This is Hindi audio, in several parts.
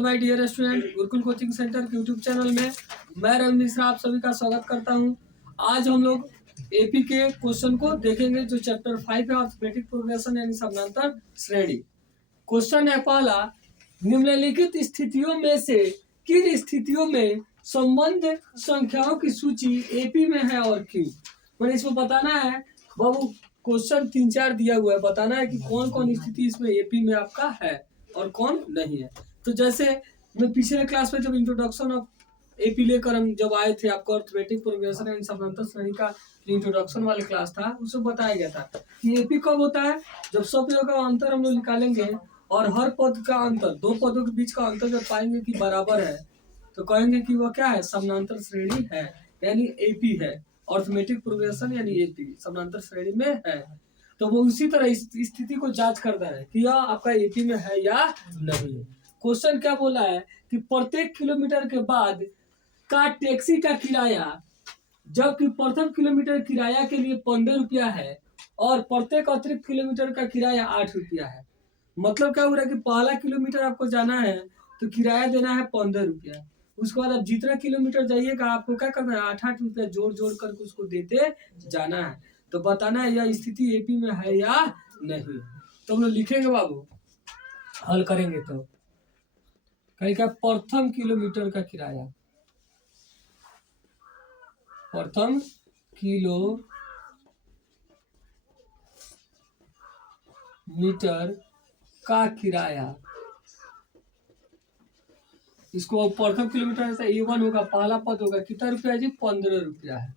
All my dear student, Gurukul coaching centre के यूट्यूब चैनल में मैं रवि मिश्रा आप सभी का स्वागत करता हूं। आज हम लोग एपी के क्वेश्चन को देखेंगे जो चैप्टर 5 है अर्थमेटिक प्रोग्रेशन यानी समानांतर श्रेणी। क्वेश्चन है पहला, निम्नलिखित स्थितियों में से किन स्थितियों में संबंध संख्याओं की सूची एपी में है और क्यों। मैंने इसमें बताना है बाबू, क्वेश्चन 3-4 दिया हुआ है, बताना है कि कौन कौन स्थिति इसमें एपी में आपका है और कौन नहीं है। तो जैसे मैं पिछले क्लास में जब इंट्रोडक्शन ऑफ एपी लेकर हम जब आए थे, आपको अर्थमेटिक प्रोग्रेशन एंड समानांतर श्रेणी का इंट्रोडक्शन वाले क्लास था, उसमें बताया गया था कि एपी कब होता है, जब सब पदों का अंतर हम लोग निकालेंगे और हर पद का अंतर, दो पदों के बीच का अंतर जब पाएंगे कि बराबर है तो कहेंगे कि वह क्या है, समानांतर श्रेणी है, यानी एपी है। अर्थमेटिक प्रोग्रेशन यानी एपी समानांतर श्रेणी में है। तो वो उसी तरह इस स्थिति को जांच करता है कि यह आपका एपी में है या नहीं। क्वेश्चन क्या बोला है कि प्रत्येक किलोमीटर के बाद का टैक्सी का किराया, जबकि प्रथम किलोमीटर किराया के लिए 15 रुपया है और प्रत्येक अतिरिक्त किलोमीटर का किराया 8 रुपया है। मतलब क्या हो रहा है कि पहला किलोमीटर आपको जाना है तो किराया देना है 15 रुपया, उसके बाद आप जितना किलोमीटर जाइएगा आपको क्या करना है, 8-8 रुपया जोड़ जोड़ करके उसको देते जाना है। तो बताना है यह स्थिति एपी में है या नहीं। तो हम लोग लिखेंगे बाबू, हल करेंगे तो कहीं का प्रथम किलोमीटर का किराया, प्रथम किलोमीटर का किराया, इसको प्रथम किलोमीटर से A1 होगा, पहला पद होगा, कितना रुपया जी, 15 रुपया है।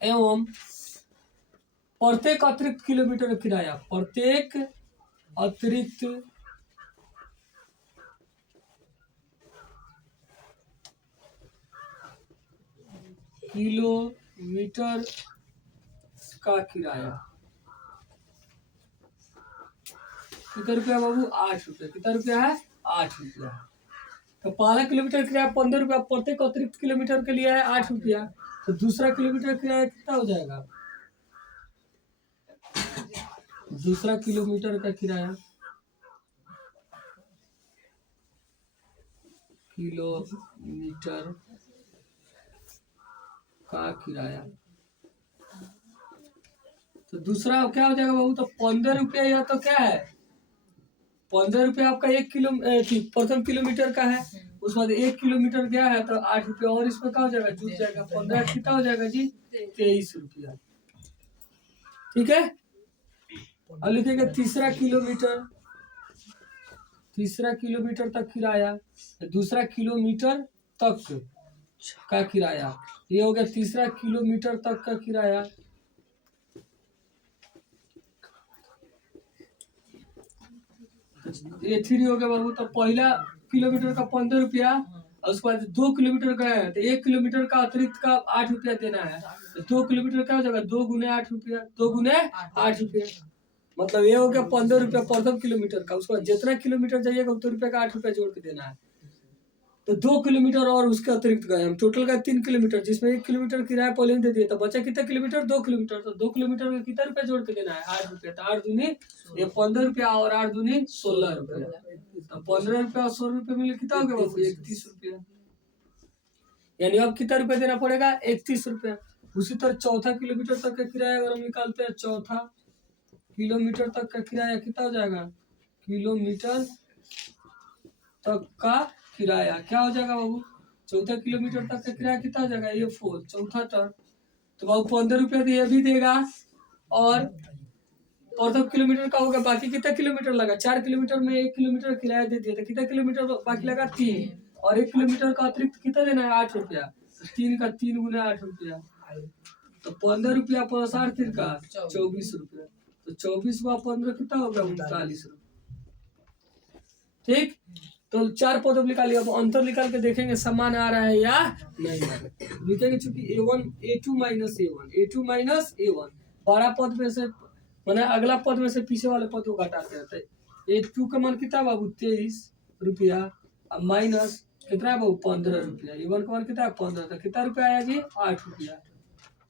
एवं प्रत्येक अतिरिक्त किलोमीटर किराया, प्रत्येक अतिरिक्त किलोमीटर का किराया कितना रुपया बाबू, 8 रुपया। कितना रुपया है, 8 रुपया। तो पहला किलोमीटर किराया 15 रुपया, प्रत्येक अतिरिक्त किलोमीटर के लिए है 8 रुपया। तो दूसरा किलोमीटर किराया कितना हो जाएगा, दूसरा किलोमीटर का किराया, किलोमीटर का किराया, तो दूसरा क्या हो जाएगा बाबू, तो 15 रुपया, या तो क्या है 15 रुपया आपका 1 किलो प्रथम किलोमीटर का है, उसके बाद 1 किलोमीटर क्या है तो 8 रुपया, और इसमें क्या हो जाएगा, जुट जाएगा 15, कितना हो जाएगा जी, 23 रुपया। ठीक है। अब लिखेंगे तीसरा किलोमीटर तक किराया, दूसरा किलोमीटर तक का किराया, ये हो गया तीसरा किलोमीटर तक का किराया। ये 3 हो गया बाबू। तो पहला किलोमीटर का 15 रुपया, और उसके बाद 2 किलोमीटर का है तो 1 किलोमीटर का अतिरिक्त का 8 रुपया देना है। तो 2 किलोमीटर क्या हो जाएगा, 2 गुने 8 रुपया, 2 गुने 8 रुपया, मतलब ये हो गया 15 रुपया प्रथम किलोमीटर का। उसके बाद जितना किलोमीटर जाइएगा उतना रुपया का 8 रुपया जोड़ के देना है। तो 2 किलोमीटर और उसके अतिरिक्त गए हम, टोटल का 3 किलोमीटर, जिसमें 1 किलोमीटर किराया पहले दे दिया, तो बचा कितना किलोमीटर, 2 किलोमीटर। तो 2 किलोमीटर में कितना रुपया जोड़ के देना है, 8 रुपया। तो 8 दूनी ये 15 रुपया और 8 दूनी 16 रुपया। तो 15 रुपया और 16 रुपये मिले कितना हो गया बाबू, 31 रुपया। यानी अब कितना रुपया देना पड़ेगा, 31 रुपया। उसी तरह चौथा किलोमीटर तक का किराया अगर हम निकालते हैं, चौथा किलोमीटर तक का किराया कितना हो जाएगा, किलोमीटर तक का किराया क्या हो जाएगा बाबू, चौथा किलोमीटर तक का किराया कितना हो जाएगा, ये 4 चौथा टर्न। तो बाबू 15 रुपया तो ये भी देगा, और प्रथम किलोमीटर का होगा, बाकी कितना किलोमीटर लगा, 4 किलोमीटर में 1 किलोमीटर किराया दे दिया, तो कितना किलोमीटर बाकी लगा, 3, और 1 किलोमीटर का अतिरिक्त कितना देना है, 8 रुपया। 3 का 3 गुना 8 रुपया, तो 15 रुपया प्लस 8 का 24 रुपया। तो 24 व 15 कितना होगा, 39 रुपया। ठीक। तो 4 पद निकालिए, अब अंतर निकाल के देखेंगे समान आ रहा है या नहीं आ रहा है। लिखेंगे चूंकि A2 माइनस A1 बड़ा पद में से मैंने अगला पद में से पीछे वाले पद को घटाते रहते हैं। A2 का मान कितना बाबू, 23 रुपया, अब माइनस कितना है बाबू, 15 रुपया। A1 का मान कितना है, 15, तो कितना रुपया आया जी, 8 रुपया।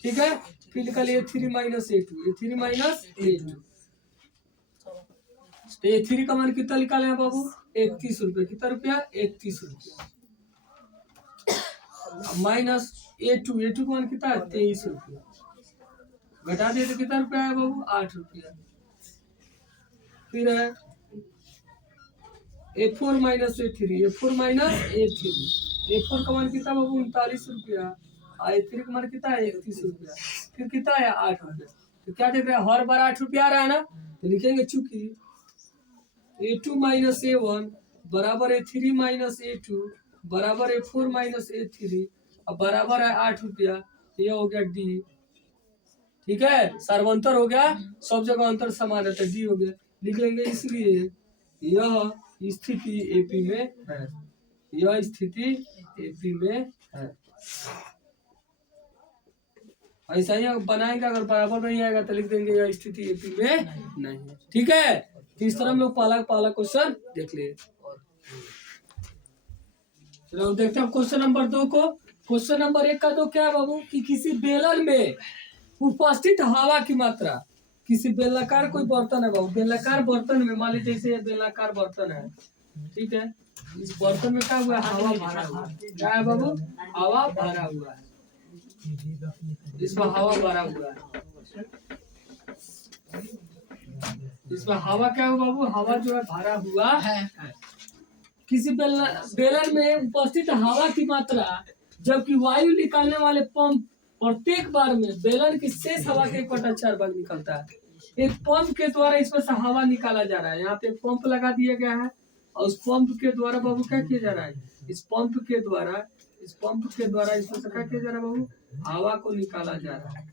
ठीक है। फिर निकालिए A3 माइनस A2, A3 का मान कितना निकाले हैं बाबू, 31 रुपये। कितना रुपया? 31 रुपया। माइनस A2 का मान कितना है? 23 रुपया। घटा दिए तो कितना रुपया है बाबू? 8 रुपया। फिर है A4 माइनस A3 A4 का मान कितना बाबू? 39 रुपया। A3 का मान कितना है? 31 रुपया। फिर कितना है? 8 रुपया। तो क्या देख रहे हैं? हर बार 8 रुपया आ रहा है ना, तो लिखेंगे चूंकि A2 माइनस A1 बराबर A3 माइनस A2 बराबर A4 माइनस A3 अब बराबर है 8 रुपया। ये हो गया D। ठीक है, सर्वांतर हो गया, सब जगह अंतर समान है तो D हो गया। लिख लेंगे इसलिए यह स्थिति एपी में है। यह स्थिति एपी में है। ऐसा ही बनाएंगे, अगर बराबर नहीं आएगा तो लिख देंगे यह स्थिति एपी में नहीं है। ठीक है, इस तरह हम लोग पहला क्वेश्चन देख लिए। चलो देखते हैं क्वेश्चन नंबर 2 को। क्वेश्चन नंबर 1 का तो क्या है बाबू कि किसी बेलन में उपस्थित हवा की मात्रा, किसी बेलनाकार कोई बर्तन है बाबू, बेलनाकार बर्तन में मान लीजिए जैसे बेलनाकार बर्तन है, ठीक है, इस बर्तन में क्या हुआ? हवा भरा हुआ है। क्या है बाबू? हवा भरा हुआ है। इसमें हवा भरा हुआ है। इसमें हवा क्या हुआ बाबू? हवा जो है भरा हुआ है। किसी बेलन में उपस्थित हवा की मात्रा जबकि वायु निकालने वाले पंप प्रत्येक बार में बेलन की शेष हवा के 1/4 भाग निकलता है। एक पंप के द्वारा इसमें से हवा निकाला जा रहा है। यहाँ पे पंप लगा दिया गया है और उस पंप के द्वारा बाबू क्या किया जा रहा है? इस पंप के द्वारा इसमें से क्या किया जा रहा है बाबू? हवा को निकाला जा रहा है।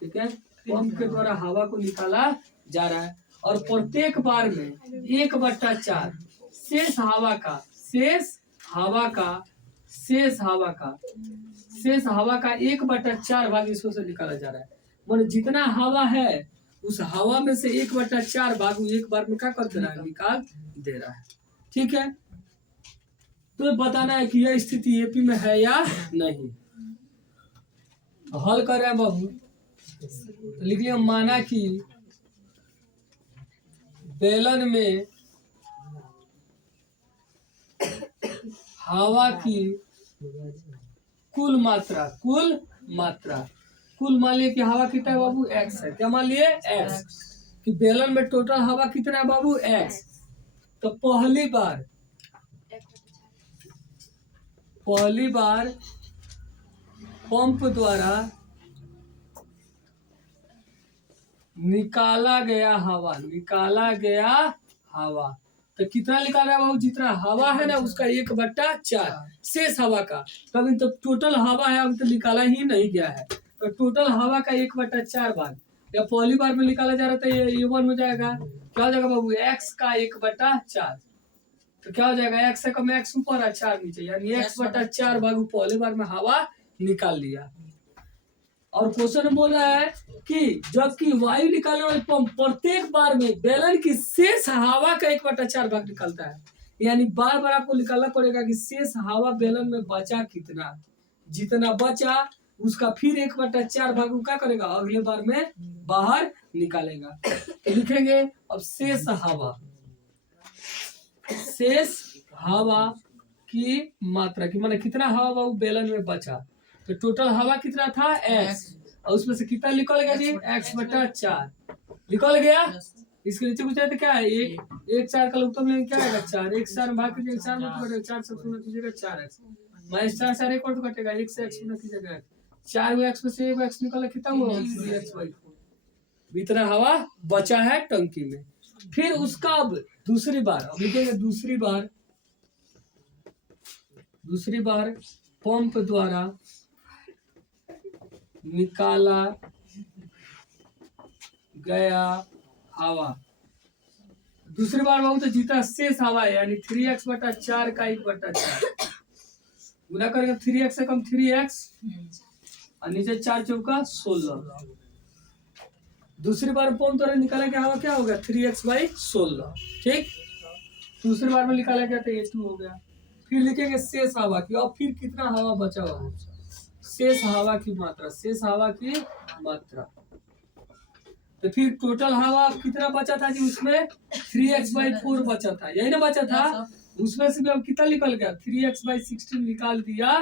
ठीक है, पंप के द्वारा हवा को निकाला जा रहा है और प्रत्येक बार में 1/4 शेष हवा का 1/4 भाग इसको से निकाला जा रहा है। मतलब जितना हवा है उस हवा में से 1/4 भाग एक बार में क्या कर दे रहा है? निकाल दे रहा है। ठीक है, तो बताना है कि यह स्थिति एपी में है या नहीं। हल कर रहे हैं बाबू, तो लिख लिया माना कि बेलन में हवा की कुल मात्रा मान लिए कि हवा कितना है बाबू? x है। क्या मान लिए? x। कि बेलन में टोटल हवा कितना है बाबू? x। तो पहली बार पंप द्वारा निकाला गया हवा तो कितना निकाला है बाबू? जितना हवा है ना उसका 1/4 शेष हवा का। तब तो टोटल हवा है, अब तो निकाला ही नहीं गया है। तो टोटल हवा का 1/4 भाग या पहली बार में निकाला जा रहा था, ये 1 हो जाएगा। क्या हो जाएगा बाबू? x का 1/4। तो क्या हो जाएगा? x से कम x ऊपर है 4 नीचे, यानी 1/4 भाग पहले बार में हवा निकाल लिया। और क्वेश्चन बोल रहा है कि जबकि वायु निकालने वाले पंप प्रत्येक बार में बेलन की शेष हवा का 1/4 भाग निकलता है। यानी बार बार आपको निकालना पड़ेगा कि शेष हवा बेलन में बचा कितना, जितना बचा उसका फिर 1/4 भाग क्या करेगा? अगले बार में बाहर निकालेगा। तो लिखेंगे अब शेष हवा की मात्रा की माने कितना हवा बाबू बेलन में बचा। तो टोटल हवा कितना था? x और उसमें से कितना निकल गया जी? x/4 निकल गया। इसके नीचे पूछा तो क्या है? 1/4 का लघुत्तम लेंगे क्या आएगा? 4। 1/4 भाग कीजिएगा 4 में तो 4 से गुणा कीजिएगा 4x माइनस 4 4 एक और तो कटेगा 1 से x गुणा कीजिएगा 4 x में से 1 x निकला कितना हुआ? 3x/4। इतना हवा बचा है टंकी में। फिर उसका अब दूसरी बार पंप द्वारा निकाला गया हवा। दूसरी बार बाबू तो जितना शेष हवा है यानी 3x/4 का 1/4 गुना करेंगे 3x से कम 3x और नीचे 4 चौका 16। दूसरी बार पंप द्वारा निकाला गया हवा क्या हो गया? 3x/16। ठीक, दूसरी बार में निकाला गया तो A2 हो गया। फिर लिखेंगे शेष हवा की, और फिर कितना हवा बचा हुआ? शेष हवा की मात्रा। तो फिर टोटल हवा कितना बचा था जी, उसमें 3x/4 बचा था, यही ना बचा था। उसमें से भी अब कितना निकल गया, 3x/16 निकाल दिया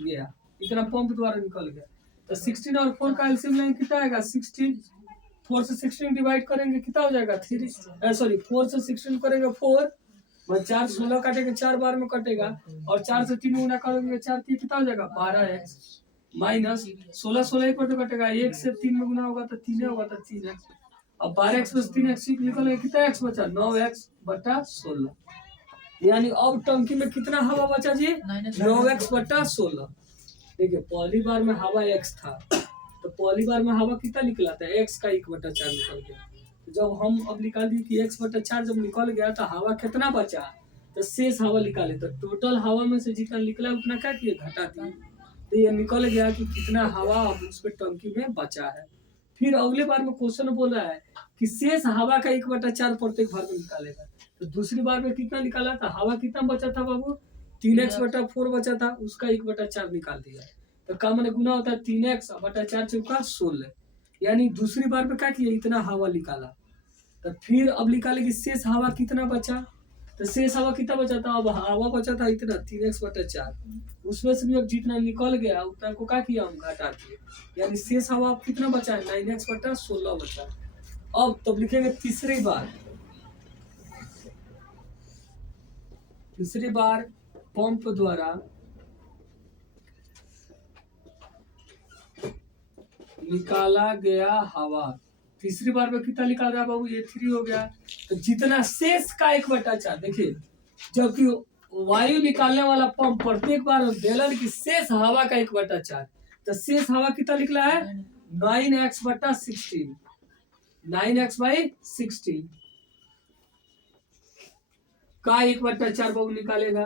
गया, इतना पंप द्वारा निकल गया। तो 16 और 4 का एलसीएम लेंगे, कितना आएगा 16, 4 से 16 डिवाइड करेंगे कितना हो जाएगा 4 से 16 करेंगे 4, 4 16 काटेंगे, 4 बार में कटेगा, और 4 से 3 गुना करेंगे 4 3 कितना हो जाएगा 12x, माइनस 16 16 एक बार तो कटेगा, 1 से 3 में गुना होगा तो 3 होगा तो 3x। अब 12x + 3x निकलेगा, कितना x बचा 9x/16, यानी अब टंकी में कितना हवा बचा जी 9x/16। देखिए पहली बार में हवा x था, तो पहली बार में हवा कितना निकला था, x का 1/4 निकल गया। तो जब हम अब निकाल दिए कि x/4 जब निकल गया तो हवा कितना बचा, तो शेष हवा निकाले, तो टोटल हवा में से जितना निकला उतना क्या किए घटा दिए, तो ये निकल गया कि कितना हवा अब उस पे टंकी में बचा है। फिर अगले बार में क्वेश्चन बोल रहा है कि शेष हवा का 1/4 प्रत्येक भाग में निकालेगा। तो दूसरी बार में कितना निकाला था, हवा कितना बचा था बाबू 3x/4 बचा था, उसका 1/4 निकाल दिया। तो का मैंने गुना होता है 3x/4 चौका 16, यानी दूसरी बार में क्या किया इतना हवा निकाला। तो फिर अब निकाले कि शेष हवा कितना बचा, तो शेष हवा कितना बचा था, अब हवा बचा था इतना 3x/4, उसमें से भी अब जितना निकल गया उतना को क्या किया हम घटा दिए, यानी शेष हवा अब कितना बचा है 9x/16 बचा। अब तब लिखेंगे तीसरी बार पंप द्वारा निकाला गया हवा, तीसरी बार में कितना निकाल रहा है बाबू, ये 3 हो गया। तो जितना शेष का 1/4, देखिए जबकि वायु निकालने वाला पंप प्रत्येक बार बेलन की शेष हवा का 1/4, तो शेष हवा कितना निकला है 9x/16, 9x/16 का 1/4 बाबू निकालेगा।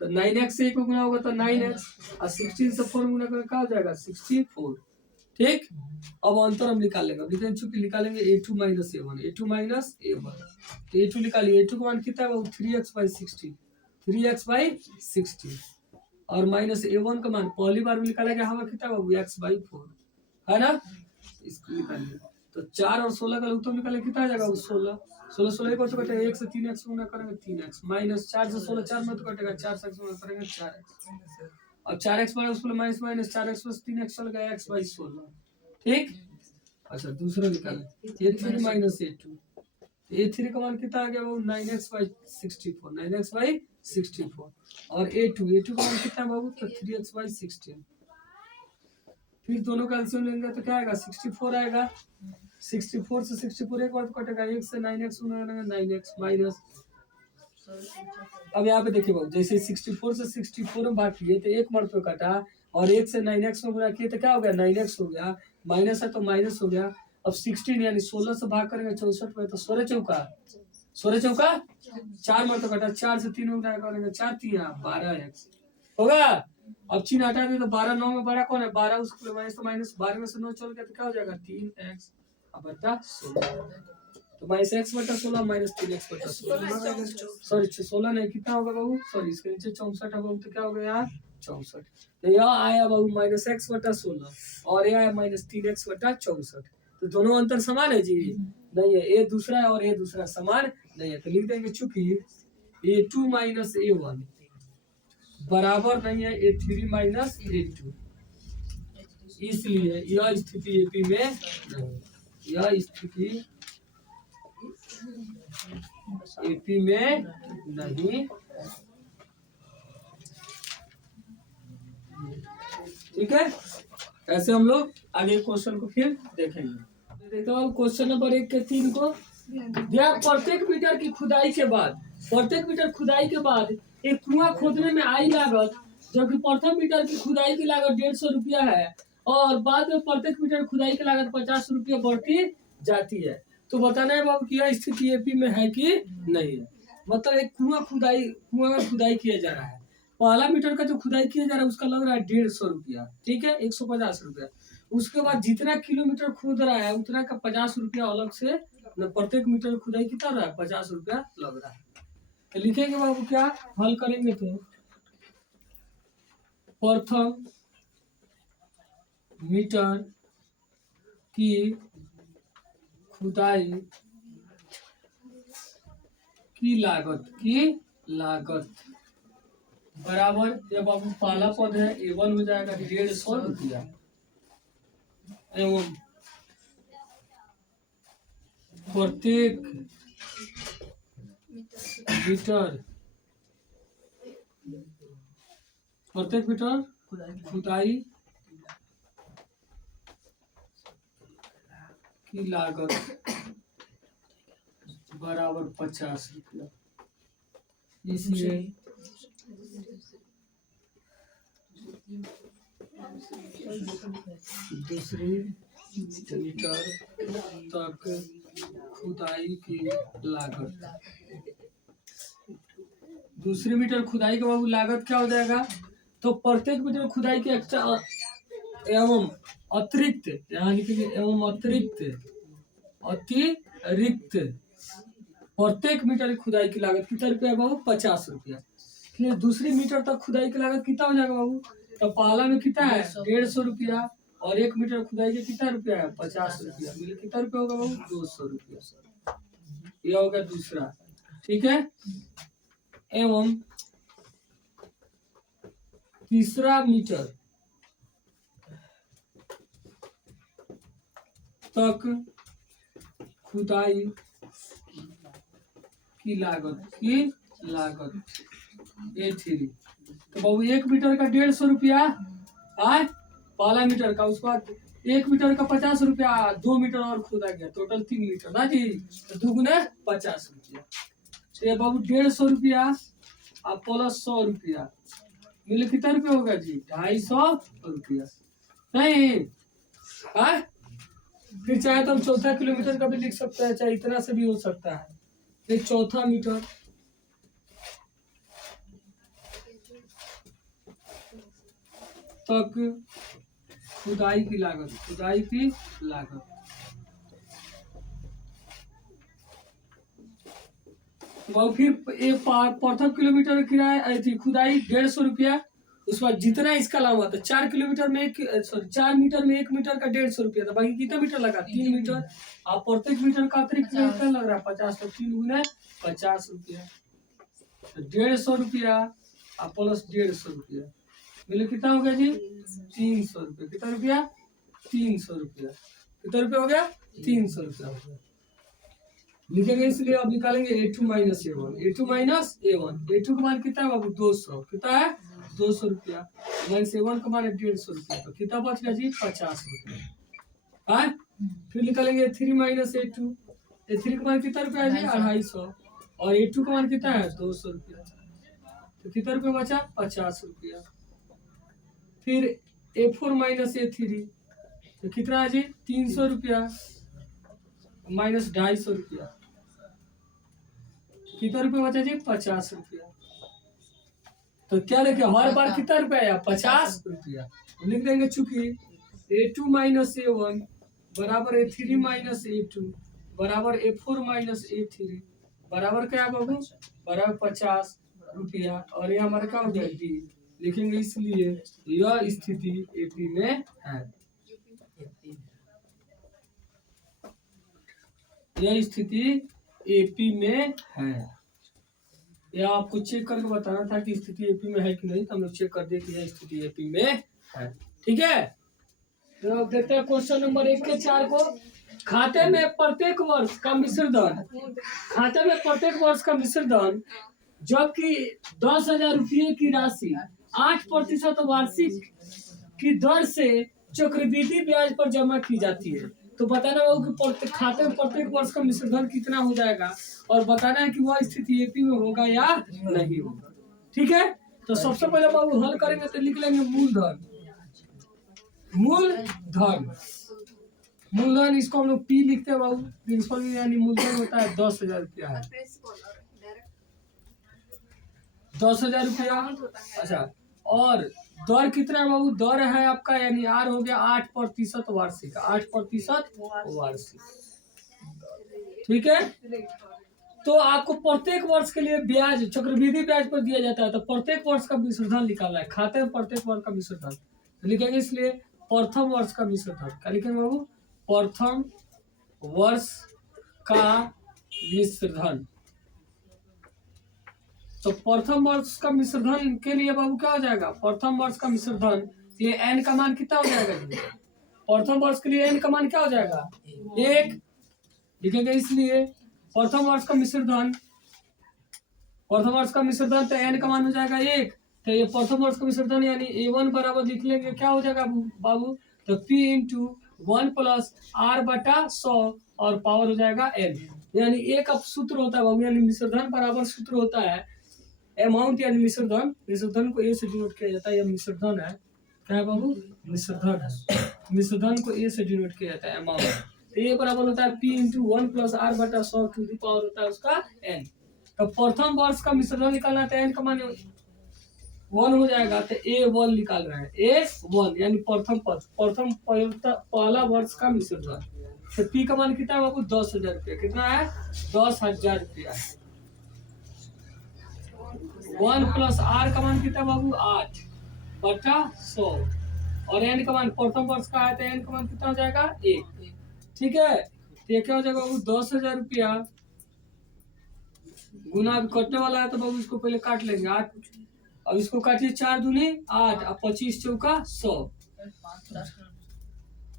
तो 9x से 1 गुना होगा तो 9x, और 16 से 4 गुना करके क्या हो जाएगा 64। ठीक, अब अंतर हम निकाल लेंगे, चूंकि निकालेंगे a2 - a1, a2 - a1, तो a2 निकालिए, a2 का मान कितना है 3x/16, 3x/16, और माइनस a1 का मान पहली बार में निकाला गया हवा कितना बाबू x/4 है ना, इसको निकालिए। तो 4 और 16 का उत्तर निकाले कितना आ जाएगा 16, 16 16 को तो कटेगा, 1 से 3x गुना करेंगे 3x, माइनस 4 से 16 4 में तो कटेगा, 4 से गुना करेंगे 4x, अब 4x minus minus 4x + 3x चल गया x/16। ठीक, अच्छा दूसरा निकालें a3 - a2, a3 का मान कितना आ गया बाबू 9x/64, 9x/64, और a2 का मान कितना बाबू तो 3x/16। फिर दोनों का एलसीएम लेंगे तो क्या आएगा 64 आएगा, 64 से 64 एक बार तो कटेगा, 1 से 9x गुना करेंगे 9x, माइनस अब यहाँ पे देखिए बाबू जैसे 64 से 64 में भाग किए तो एक मर्द पे कटा, और 1 से 9x में गुना किए तो क्या हो गया 9x हो गया, माइनस है तो माइनस हो गया। अब 16 यानी 16 से भाग करेंगे 64 में, तो 16 चौका 4 मर्द कटा, 4 से 3 गुना करेंगे 4 3 12x होगा। अब चिन्ह हटा दे तो 12 9 में बड़ा कौन है 12, उसको माइनस, तो माइनस 12 में से 9 चल गया तो क्या हो जाएगा 3x बटा 16, तो -x/16 माइनस 3x/16, सॉरी 16 नहीं कितना होगा बाबू, सॉरी इसके नीचे 64 होगा तो क्या हो गया यार 64। तो यह आया बाबू -x/16 और यह आया -3x/64, तो दोनों अंतर समान है जी नहीं है, ए दूसरा है और ए दूसरा समान नहीं है, तो लिख देंगे चूंकि a2 - a1 बराबर नहीं है a3 - a2, इसलिए यह स्थिति एपी में नहीं, यह स्थिति एपी में नहीं। ठीक है, ऐसे हम लोग आगे क्वेश्चन को फिर देखेंगे। देखते हो क्वेश्चन नंबर 1 के 3 को, प्रत्येक मीटर की खुदाई के बाद, प्रत्येक मीटर खुदाई के बाद एक कुआं खोदने में आई लागत, जबकि प्रथम मीटर की खुदाई की लागत 150 रुपया है, और बाद में प्रत्येक मीटर खुदाई की लागत 50 रुपया बढ़ती जाती है, तो बताना है बाबू कि यह स्थिति एपी में है कि नहीं है। मतलब एक कुआं में खुदाई किया जा रहा है, पहला मीटर का जो खुदाई किया जा रहा है उसका लग रहा है 150 रुपया, ठीक है 150 रुपया, उसके बाद जितना किलोमीटर खोद रहा है उतना का 50 रुपया अलग से, प्रत्येक मीटर खुदाई कितना रहा है 50 रुपया लग रहा है। तो लिखेंगे बाबू क्या हल करेंगे तो प्रथम मीटर की खुदाई की लागत बराबर, जब आप पहला पद है A1 हो जाएगा 150 रुपया एवं प्रत्येक मीटर खुदाई की लागत बराबर 50 रुपया। इसलिए दूसरी मीटर तक खुदाई की लागत, दूसरी मीटर खुदाई का बाबू लागत क्या हो जाएगा, तो प्रत्येक मीटर खुदाई के एक्स्ट्रा एवं अतिरिक्त, यहाँ लिखेंगे एवं अतिरिक्त प्रत्येक मीटर की खुदाई की लागत कितना रुपया है बाबू, 50 रुपया। फिर दूसरी मीटर तक खुदाई की लागत कितना हो जाएगा बाबू, तो पहला में कितना है 150 रुपया और 1 मीटर खुदाई के कितना रुपया है 50 रुपया, मिले कितना रुपया होगा बाबू 200 रुपया। यह होगा दूसरा, ठीक है। एवं तीसरा मीटर तक खुदाई की लागत A3, तो बाबू 1 मीटर का 150 रुपया है पहला मीटर का, उसके बाद 1 मीटर का 50 रुपया, 2 मीटर और खुदा गया, टोटल 3 मीटर ना जी, तो दुगुने 50 रुपया। तो ये बाबू 150 रुपया और प्लस 100 रुपया मिले कितना रुपया होगा जी, 250 रुपया, नहीं है। फिर चाहे तो हम चौथा किलोमीटर का भी लिख सकते हैं, चाहे इतना से भी हो सकता है। फिर चौथा मीटर तक खुदाई की लागत वो फिर प्रथम किलोमीटर किराया थी खुदाई 150 रुपया, उसके बाद जितना इसका लाभ था 4 किलोमीटर में 4 मीटर में 1 मीटर का 150 रुपया था, बाकी कितना मीटर लगा 3 मीटर, आप प्रत्येक मीटर का अतिरिक्त कितना लग रहा है 50, तो 3 गुना 50 रुपया, 150 रुपया और प्लस 150 रुपया मिले कितना हो गया जी 300 रुपया। कितना रुपया 300 रुपया, कितना रुपया हो गया 300 रुपया हो गया, लिखेंगे इसलिए अब निकालेंगे A2 माइनस A1 A2 का मान कितना है बाबू 200, कितना है 200 रुपया, माइनस A1 का मान है 150 रुपया, तो कितना बच गया जी 50 रुपया है। फिर निकालेंगे A3 माइनस A2, A3 का मान कितना रुपया है जी 250 और A2 का मान कितना है 200 रुपया, तो कितना रुपया बचा 50 रुपया। फिर A4 माइनस A3 तो कितना है जी 300 रुपया माइनस 250 रुपया, कितना रुपया बचा जी 50 रुपया। तो क्या लिखे हमारे पास कितना रुपया आया 50 रुपया, लिख देंगे चूंकि A2 माइनस A1 बराबर A3 माइनस A2 बराबर A4 माइनस A3 बराबर क्या बाबू बराबर 50 रुपया, और ये हमारा क्या हो गया डी, लिखेंगे इसलिए यह स्थिति एपी में है, यह स्थिति एपी में है। यह आपको चेक करके बताना था कि स्थिति एपी में है कि नहीं, तो हम लोग चेक कर दिए कि यह स्थिति एपी में है, ठीक है। तो अब देखते हैं क्वेश्चन नंबर 1 के 4 को। खाते में प्रत्येक वर्ष का मिश्र धन, खाते में प्रत्येक वर्ष का मिश्र धन जबकि 10,000 रुपये की राशि 8% वार्षिक की दर से चक्रवृद्धि ब्याज पर जमा की जाती है, तो बताना होगा कि खाते में प्रत्येक वर्ष का मिश्र धन कितना हो जाएगा और बताना है कि वह स्थिति एपी में होगा या नहीं होगा, ठीक है। तो सबसे पहले बाबू हल करेंगे तो लिख लेंगे मूलधन, मूलधन इसको हम लोग पी लिखते हैं बाबू, प्रिंसिपल यानी मूलधन होता है 10,000 रुपया है, 10,000 रुपया। अच्छा, और दर कितना है बाबू, दर है आपका यानी आर हो गया 8% वार्षिक, 8% वार्षिक, ठीक है। तो आपको प्रत्येक वर्ष के लिए ब्याज चक्रवृद्धि ब्याज पर दिया जाता है, तो प्रत्येक वर्ष का मिश्रधन निकालना है, खाते में प्रत्येक वर्ष का मिश्रधन लिखेंगे, इसलिए प्रथम वर्ष का मिश्रधन क्या लिखेंगे बाबू, प्रथम वर्ष का मिश्रधन। तो प्रथम वर्ष का मिश्रधन के लिए बाबू क्या हो जाएगा, प्रथम वर्ष का मिश्रधन ये एन का मान कितना हो जाएगा जी? प्रथम वर्ष के लिए एन का मान क्या हो जाएगा, 1 लिखेंगे। इसलिए प्रथम वर्ष का मिश्रधन, प्रथम वर्ष का मिश्रधन तो एन का मान हो जाएगा 1। तो ये प्रथम वर्ष का मिश्रधन यानी A1 बराबर लिख लेंगे, क्या हो जाएगा बाबू, तो P इंटू 1 प्लस R बटा 100 और पावर हो जाएगा N। यानी एक अब सूत्र होता है बाबू, यानी मिश्रधन बराबर सूत्र होता है अमाउंट, यानी मिश्रधन, मिश्रधन को A से डिनोट किया जाता है। यह मिश्रधन है, क्या है बाबू, मिश्रधन है। मिश्रधन को A से डिनोट किया जाता है अमाउंट। तो ये बराबर होता है P इंटू 1 प्लस R बटा 100 टू द पावर होता है उसका N। तो प्रथम वर्ष का मिश्रधन निकालना है तो एन का मान 1 हो जाएगा। तो A1 निकाल रहा है, A1 यानी प्रथम पद, प्रथम पहला वर्ष का मिश्रधन। तो P का मान कितना है बाबू, 10,000 रुपया। कितना है, 10,000 रुपया। 1 प्लस R का मान कितना है बाबू, 8 बटा 100 और एन का मान प्रथम वर्ष का है तो एन का मान कितना हो जाएगा, 1। ठीक है, तो ये क्या हो जाएगा बाबू, 10,000 रुपया गुना, कटने वाला है तो बाबू इसको पहले काट लेंगे 8, अब इसको काटिए 4 दूनी 8 और 25 चौका 100।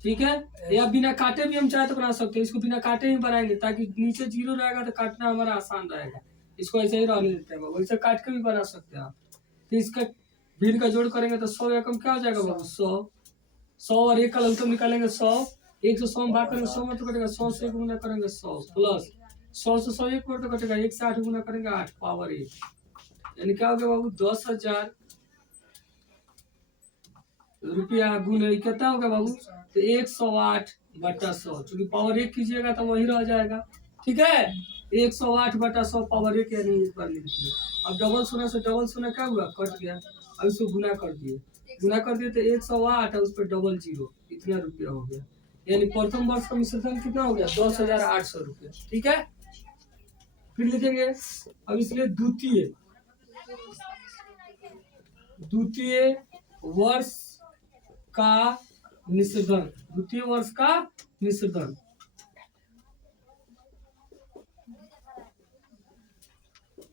ठीक है, या बिना काटे भी हम चाहे तो बना सकते हैं, इसको बिना काटे ही बनाएंगे ताकि नीचे 0 रहेगा तो काटना हमारा आसान रहेगा। इसको ऐसे ही रहने देते हैं बाबू, ऐसे काट के भी बना सकते हैं आप। तो इसका भिन्न का जोड़ करेंगे तो 100 एकम क्या हो जाएगा बाबू, 100 और 1 का लघुत्तम निकालेंगे 100, 1 से 100 भाग करेंगे 100 में तो कटेगा, 100 से 1 गुना करेंगे 100 प्लस 100 से 100 1 तो कटेगा, 1 से 8 गुना करेंगे 8 पावर 1, यानी क्या हो गया बाबू 10,000 रुपया गुना कितना हो गया बाबू, तो 108 बटा 100, चूंकि पावर 1 कीजिएगा तो वही रह जाएगा। ठीक है, 108 बटा 100 पावर 1 यानी इस बार लिख दिए। अब डबल शून्य से डबल शून्य क्या हुआ, कट गया। अब इसको गुना कर दिए, गुना कर दिए तो 108 और उस पर डबल 0, इतना रुपया हो गया। यानी प्रथम वर्ष का मिश्रधन कितना हो गया, 10,800 रुपया। ठीक है, फिर लिखेंगे अब इसलिए द्वितीय वर्ष का मिश्रधन, द्वितीय वर्ष का मिश्रधन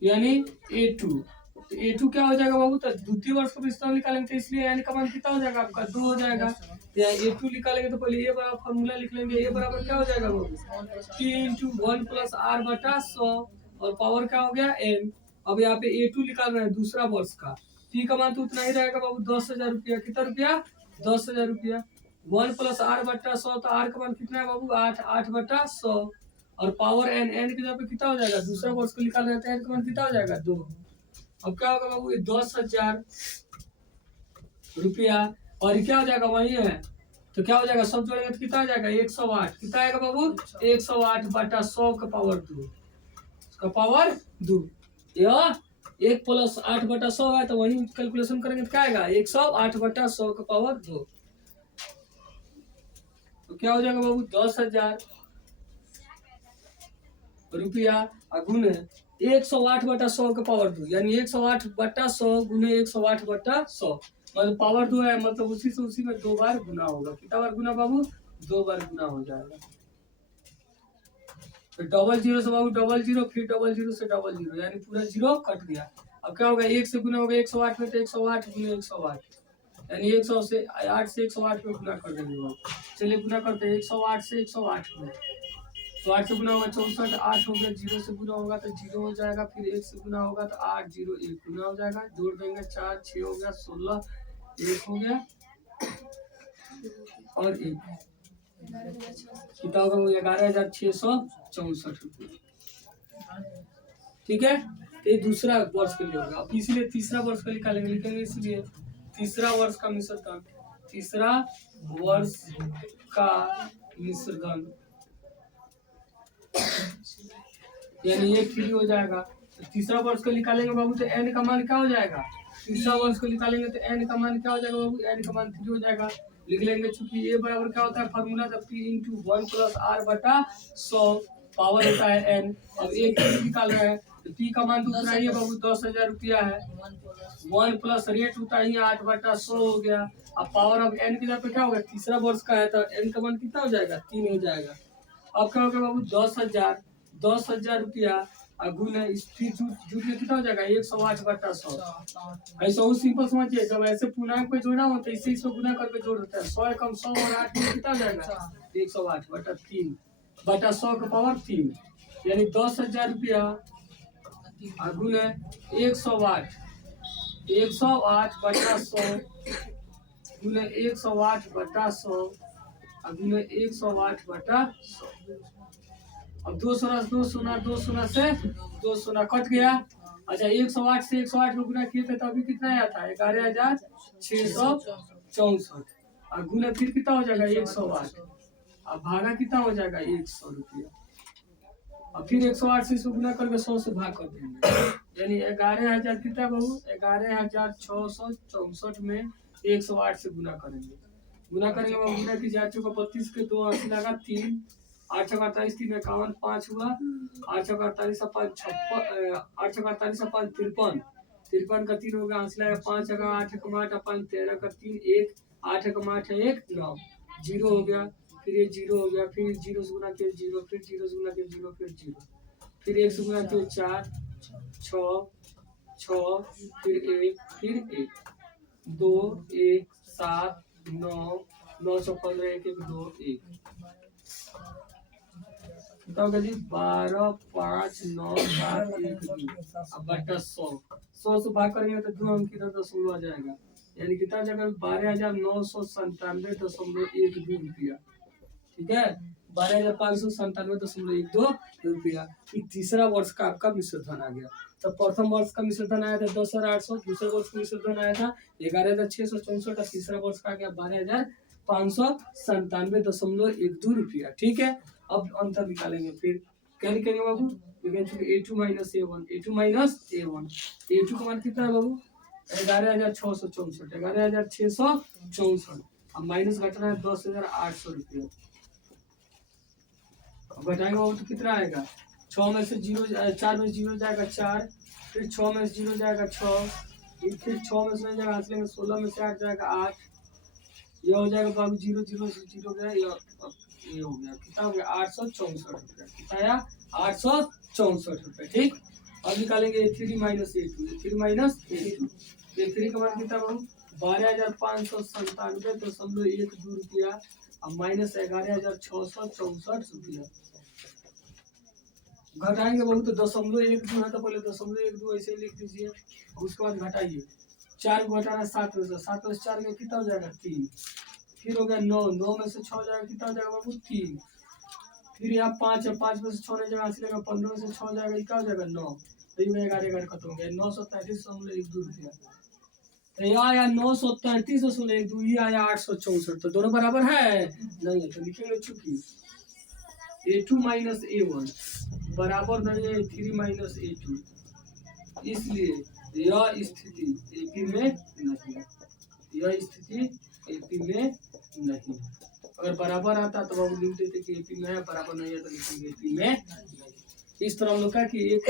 यानी A2। तो A2 क्या हो जाएगा बाबू, तो द्वितीय वर्ष का मिश्रधन निकालेंगे तो इसलिए यानी का मान कितना हो जाएगा आपका, 2 हो जाएगा। या A2 निकालेंगे तो पहले A बराबर फॉर्मूला लिख लेंगे, A बराबर क्या हो जाएगा बाबू, P इंटू 1 प्लस R बटा 100 और पावर क्या हो गया N। अब यहाँ पे A2 निकाल रहे हैं दूसरा वर्ष का, P का मान तो उतना ही रहेगा बाबू 10,000 रुपया। कितना रुपया, 10,000 रुपया। 1 प्लस R बटा 100 तो R का मान कितना है बाबू, 8 बटा 100 और पावर N, N की जगह पे कितना हो जाएगा, दूसरा वर्ष को निकाल रहे हैं N का मान कितना हो जाएगा 2। अब क्या होगा बाबू, ये 10,000 रुपया और क्या हो जाएगा वही है, तो क्या हो जाएगा सब जोड़ेंगे तो कितना हो जाएगा 108। कितना आएगा बाबू, 108 बटा 100 का पावर 2, का पावर 2। यह 1 प्लस 8 बटा 100 है तो वही कैलकुलेशन करेंगे तो क्या आएगा, 108 बटा 100 का पावर 2। तो क्या हो जाएगा बाबू, 10,000 रुपया गुने 108 बटा 100 का पावर 2, यानी 108 बटा 100 गुने 108 बटा 100, मतलब पावर 2 है, मतलब उसी से उसी में 2 बार गुना होगा। कितना बार गुना बाबू, 2 बार गुना हो जाएगा। तो डबल 0 से बाबू डबल 0, फिर डबल 0 से डबल 0, यानी पूरा 0 कट गया। अब क्या होगा, 1 से गुना होगा 108 में तो 108 गुने 108, यानी 100 से 8 से 108 में गुना कर देंगे बाबू। चलिए गुना करते हैं 108 से 108 में, तो 8 से गुना होगा 64, 8 हो गया, 0 से गुना होगा तो 0 हो जाएगा, फिर 1 से गुना होगा तो 8 0 1 गुना हो जाएगा, जोड़ देंगे 4 6 हो गया, 16 1 हो गया और 1 कितना होगा, 11,664 रुपये। ठीक है, ये दूसरा वर्ष के लिए होगा। अब इसीलिए तीसरा वर्ष का निकालेंगे, लिखेंगे इसलिए तीसरा वर्ष का मिश्रधन, तीसरा वर्ष का मिश्रधन यानी 1 फ्री हो जाएगा। तो तीसरा वर्ष को निकालेंगे बाबू तो n का मान क्या हो जाएगा, तीसरा वर्ष को निकालेंगे तो n का मान क्या हो जाएगा बाबू, n का मान 3 हो जाएगा। लिख लेंगे चूंकि a बराबर क्या होता है फॉर्मूला, तो P इंटू 1 प्लस R बटा 100 पावर होता है n। अब a की निकाल रहा है तो P का मान तो उतना ही है बाबू 10,000 रुपया है, 1 प्लस रेट होता ही 8 बटा 100 हो गया। अब पावर अब n की जगह पे क्या होगा, तीसरा वर्ष का है तो n का मान कितना हो जाएगा, 3 हो जाएगा। अब क्या होगा बाबू 10,000 रुपया गुना जूट में कितना हो जाएगा 108/100। ऐसा वो सिंपल समझिए, जब ऐसे पूर्णांक पे जोड़ना होता है इसे इसको गुना करके जोड़ देता है। 100 कम 100 और 8 में कितना हो जाएगा 108/3/100 का पावर 3, यानी 10,000 रुपया गुना 108/100 गुना 108/100 गुना 108/100। अब 2 से 2 सोना कट गया। अच्छा 108 से 108 को गुना किए थे तो अभी कितना आया था 11,664 और गुना फिर कितना हो जाएगा 108 अब भागा कितना हो जाएगा 100 रुपया। और फिर 108 से इसको गुना करके 100 से भाग कर देंगे, यानी 11,000 कितना बहू 11,664 में 108 से गुना करेंगे। गुना करेंगे वो गुना की 4×32 के 2 80 लगा 3 8 × 48 3 51 5 हुआ 8 × 48 5 56 8 × 48 5 53 53 का 3 हो गया 80 लगा 5 × 8 × 8 5 13 का 3 1 8 × 8 1 9 0 हो गया। फिर ये 0 हो गया, फिर 0 से गुना किया 0, फिर 0 से गुना किया 0, फिर 0, फिर 1 से गुना किया 4 6 6 फिर 1 फिर 1 2 1 7 9 915 1 1 2 1 कितना होगा जी 12 5 9 7 1 2 अब बटा 100 से भाग करेंगे तो 2 अंक इधर दशमलव आ जाएगा, यानी कितना हो जाएगा 12,997.12 रुपया। ठीक है 12,597.12 रुपया। तीसरा वर्ष का आपका मिश्र धन आ गया। तो प्रथम वर्ष का मिश्र धन आया था 10,800, दूसरे वर्ष का मिश्र धन आया था 11,664 और तीसरा वर्ष का आ गया 12,597.12 रुपया। ठीक है अब अंतर निकालेंगे, फिर क्या लिखेंगे बाबू A2 माइनस A1 A2 का मान कितना है बाबू 11,664 11,664 अब माइनस घटना है 10,800 रुपया। अब घटाएंगे बाबू तो कितना आएगा 6 में से 0 4 में 0 जाएगा 4, फिर 6 में से 0 जाएगा 6, फिर 6 में से नहीं जाएगा 16 में से 8 जाएगा 8, ये हो जाएगा बाबू 0 0 से 0 गया ये हो गया कितना हो गया 864 रुपया। कितना आया 864 रुपये। ठीक अब निकालेंगे A3 माइनस A2 A3 का मान कितना बाबू 12,597.12 रुपया अब माइनस 11,664 रुपया। घटाएंगे बहुत तो 0.12 है तो पहले 0.12 ऐसे लिख दीजिए, उसके बाद घटाइए 4 को घटाना 7 में से 7 में से 4 में कितना हो जाएगा 3, फिर हो गया 9 9 में से 6 हो जाएगा कितना हो जाएगा बाबू 3, फिर यहाँ 5 है 5 में से 6 नहीं जाएगा इसलिए 15 में से 6 हो जाएगा क्या हो जाएगा 9 तो ये 11 खत्म हो गया 933.12 रुपया। तो यह आया 933.12 ये आया 864 तो दोनों बराबर है नहीं है तो लिखेंगे चूंकि A2 माइनस A1 बराबर नहीं है A3 माइनस A2 इसलिए यह स्थिति AP में नहीं, यह स्थिति AP में नहीं। अगर बराबर आता तो हम लिख देते कि AP में है, बराबर नहीं है तो लिखेंगे AP में नहीं। इस तरह हम लोग का कि एक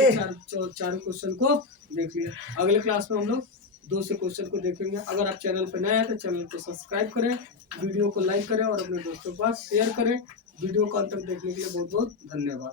चार क्वेश्चन को देख लिया। अगले क्लास में हम लोग 2 से क्वेश्चन को देखेंगे। अगर आप चैनल पर नए हैं तो चैनल को सब्सक्राइब करें, वीडियो को लाइक करें और अपने दोस्तों के पास शेयर करें। वीडियो को अंत तक देखने के लिए बहुत बहुत धन्यवाद।